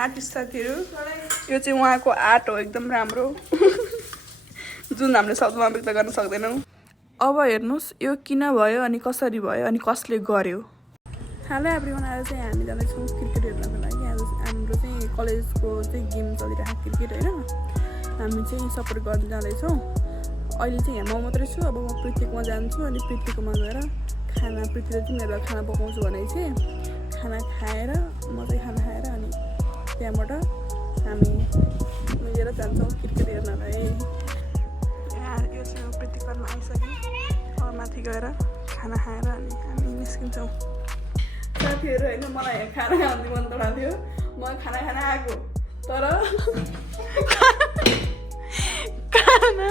Artist साथीहरू यो चाहिँ उहाँको आर्ट हो एकदम राम्रो जुन हामीले शब्दमा व्यक्त गर्न सक्दैनौँ। अब हेर्नुहोस् यो किन भयो अनि कसरी भयो अनि कसले गर्यो। हेलो एभ्रिवान, आज चाहिँ हामी जाँदैछौँ क्रिकेट हेर्नको लागि। आज हाम्रो चाहिँ कलेजको चाहिँ गेम चलिरहेको क्रिकेट होइन, हामी चाहिँ सपोर्ट गर्न जाँदैछौँ। अहिले चाहिँ यहाँ म मात्रै छु, अब म पृथ्वीकोमा जान्छु अनि पृथ्वीकोमा गएर खाना पृथ्वीले चाहिँ मेरो खाना पकाउँछु भने चाहिँ खाना खाएर म चाहिँ खाना खाएर अनि त्यहाँबाट हामी मिलेर जान्छौँ क्रिकेट हेर्नलाई। यो चाहिँ पृथ्वीकोमा आइसक्यो, अब माथि गएर खाना खाएर अनि हामी निस्किन्छौँ। साथीहरू होइन, मलाई खाना खानु मन पराएको थियो, म खाना खान आएको तर खाना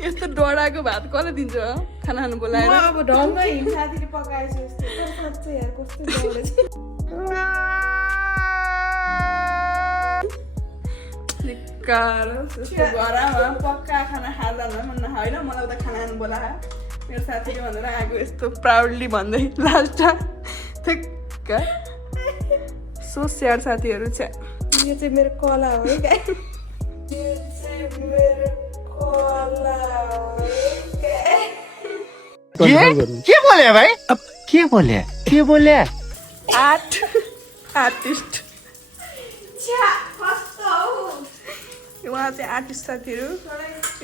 यस्तो डढाएको भात कसले दिन्छ खाना खानु बोलाएर। अब ढङ्गै साथीले पकाएछ यस्तो साँच्चै यार कस्तो डढेछ। त्यस्तो घरमा पक्का खाना खाँदा मन होइन, मलाई उता खाना खानु बोलायो मेरो साथीले भनेर आएको यस्तो प्राउडली भन्दै लास्ट ठिक्क। सो स्याड साथीहरू चाहिँ यो चाहिँ मेरो कला हो है गाइस, यो चाहिँ मेरो कला हो है के बोले भाई? अब के बोले आर्टिस्ट उहाँ चाहिँ आर्टिस्ट साथीहरू।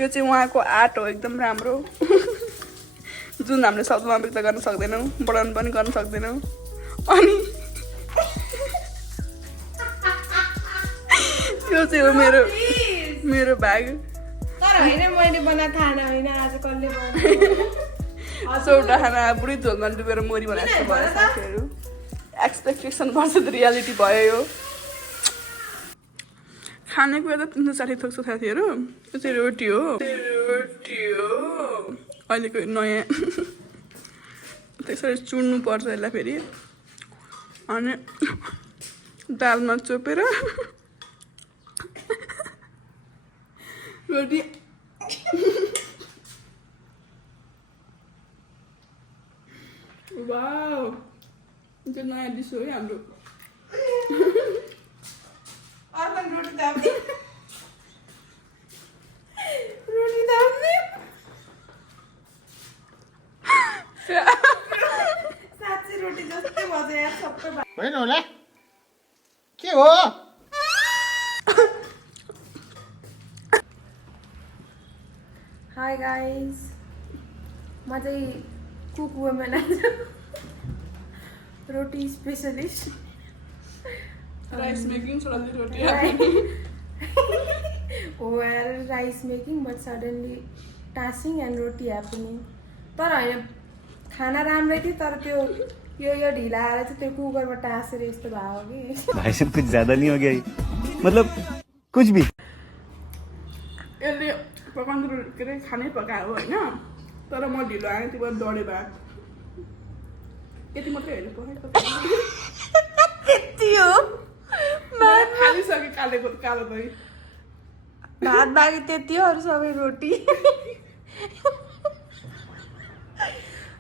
यो चाहिँ उहाँको आर्ट हो एकदम राम्रो जुन हामीले शब्दमा व्यक्त गर्न सक्दैनौँ, वर्णन पनि गर्न सक्दैनौँ। अनि यो चाहिँ हो मेरो भाग। तर होइन मैले बनाएको खाना होइन, आज कसले बनाएको चौटा खाना बुढी झोलमा डुबेर मोरी बनाएको जस्तो भयो साथीहरू। एक्सपेक्टेसन भर्सेस रियालिटी भयो यो। खानेकुरा त 360 थोक्छ साथीहरू। यो चाहिँ रोटी हो, अहिलेको नयाँ त्यसरी चुड्नु पर्छ यसलाई फेरि अनि दालमा चोपेर रोटी वाउ, त्यो नयाँ डिस हो है हाम्रो। होइन होला के हो? हाई गाइस, म चाहिँ cook women roti specialist. Rice making छोराले रोटी well rice making but suddenly tossing and roti happening. तर होइन खाना राम्रै थियो, तर त्यो यो ढिला आएर चाहिँ त्यो कुकरमा टाँसेर यस्तो भयो कि भाई साहब कुछ ज्यादा नहीं हो गया मतलब कुछ भी। यसले पकाउनु के अरे खानै पकायो होइन, तर म ढिलो आएँ त्यो भएर डढे भात यति मात्रै होइन पकाएको त्यति हो। खालिसक्यो कालो दही भात बाँकी त्यति हो, अरू सबै रोटी।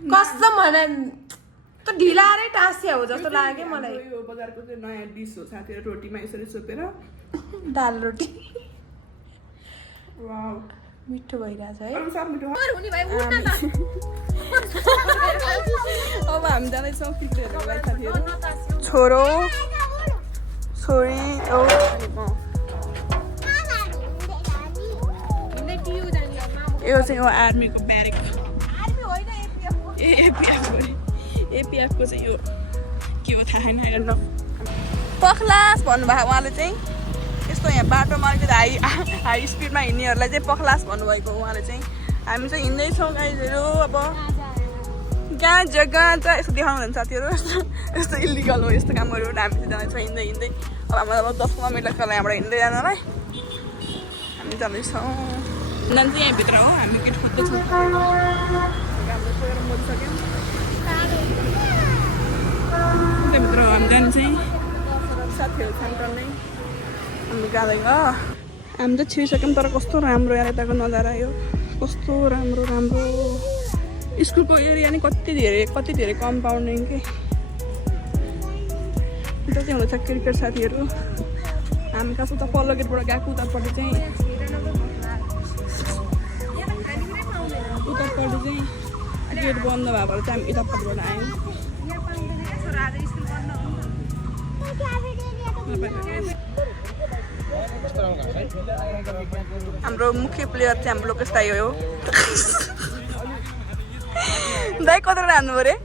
कस्तो भने त ढिला आएरै टाँसिया हो जस्तो लाग्यो मलाई। यो बजारको चाहिँ नयाँ डिस हो साथीहरू, रोटीमा यसरी चोपेर दाल रोटी। वाउ, मिठो भइरहेछ है। अरू सब मिठो। अब हामी जाँदैछौँ क्रिकेट हेर्नको लागि साथीहरू। छोरो छोरी यो चाहिँ हो आर्मीको ब्यारेक। एपिएफको चाहिँ यो के हो थाहा छैन, हेर्नु पखलास भन्नुभएको उहाँले चाहिँ। यस्तो यहाँ बाटोमा अलिकति हाई स्पिडमा हिँड्नेहरूलाई चाहिँ पखलास भन्नुभएको उहाँले चाहिँ। हामी चाहिँ हिँड्दैछौँ गाइजहरू। अब कहाँ जग्गा त यस्तो देखाउनु हुन्छ साथीहरू, यस्तो इलिगल हो यस्तो कामहरू। हामी चाहिँ जाँदैछौँ हिँड्दै। अब हाम्रो अब 10-15 मिनट लाग्छ यहाँबाट हिँड्दै जानलाई। हामी जाँदैछौँ, नन चाहिँ यहीँभित्र हो, हामी किट खोज्दैछौँ। हाम्रो छोएर मरिसक्यौँ त्यहाँभित्र हो हामी जाने चाहिँ। साथीहरू छन् नै हामी जाँदै गयो। हामी चाहिँ छिरिसक्यौँ, तर कस्तो राम्रो यहाँ यताको नजारा यो, कस्तो राम्रो स्कुलको एरिया नि कति धेरै कम्पाउन्डिङ के। यता चाहिँ हुँदैछ क्रिकेट साथीहरू। हामी खास उता पल्लो गेटबाट गएको उतापट्टि चाहिँ गेट बन्द भएर चाहिँ हामी यतापट्टिबाट आयौँ हाम्रो मुख्य प्लेयर चाहिँ हाम्रो लोकेश दाइ हो दाइ कति हान्नु पऱ्यो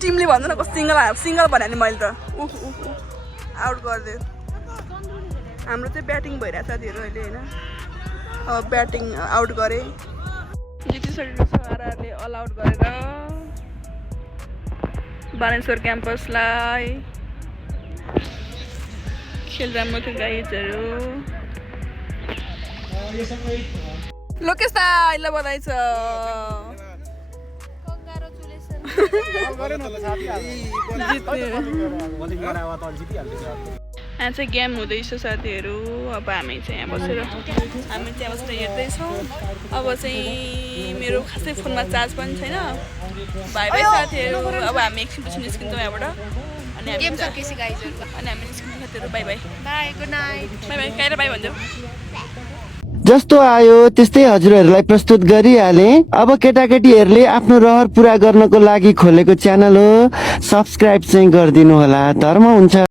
टिमले भन्नु न सिङ्गल भने नि मैले त आउट गरिदियो हाम्रो चाहिँ ब्याटिङ भइरहेको छ साथीहरू अहिले होइन अब ब्याटिङ आउट गरे जितिसकेको छ आरआरले अल आउट गरेर बानेश्वर क्याम्पसलाई खेल राम्रो थियो गाइजहरू लोकेश दाइलाई बधाई छ यहाँ चाहिँ गेम हुँदैछ साथीहरू अब हामी चाहिँ यहाँ बसेर हेर्दैछौँ अब चाहिँ मेरो खासै फोनमा चार्ज पनि छैन भाइ भाइ साथीहरू अब हामी एकछिनपछि निस्किन्छौँ यहाँबाट अनि हामी निस्किन्छौँ साथीहरू by by by good night by by कहिले बाई भन्छौँ जस्तो आयो त्यस्तै हजुरहरूलाई प्रस्तुत गरिहाले। अब केटाकेटीहरूले आफ्नो रहर पुरा गर्नको लागि खोलेको च्यानल हो, सब्स्क्राइब चाहिँ गरिदिनु होला, धर्म हुन्छ।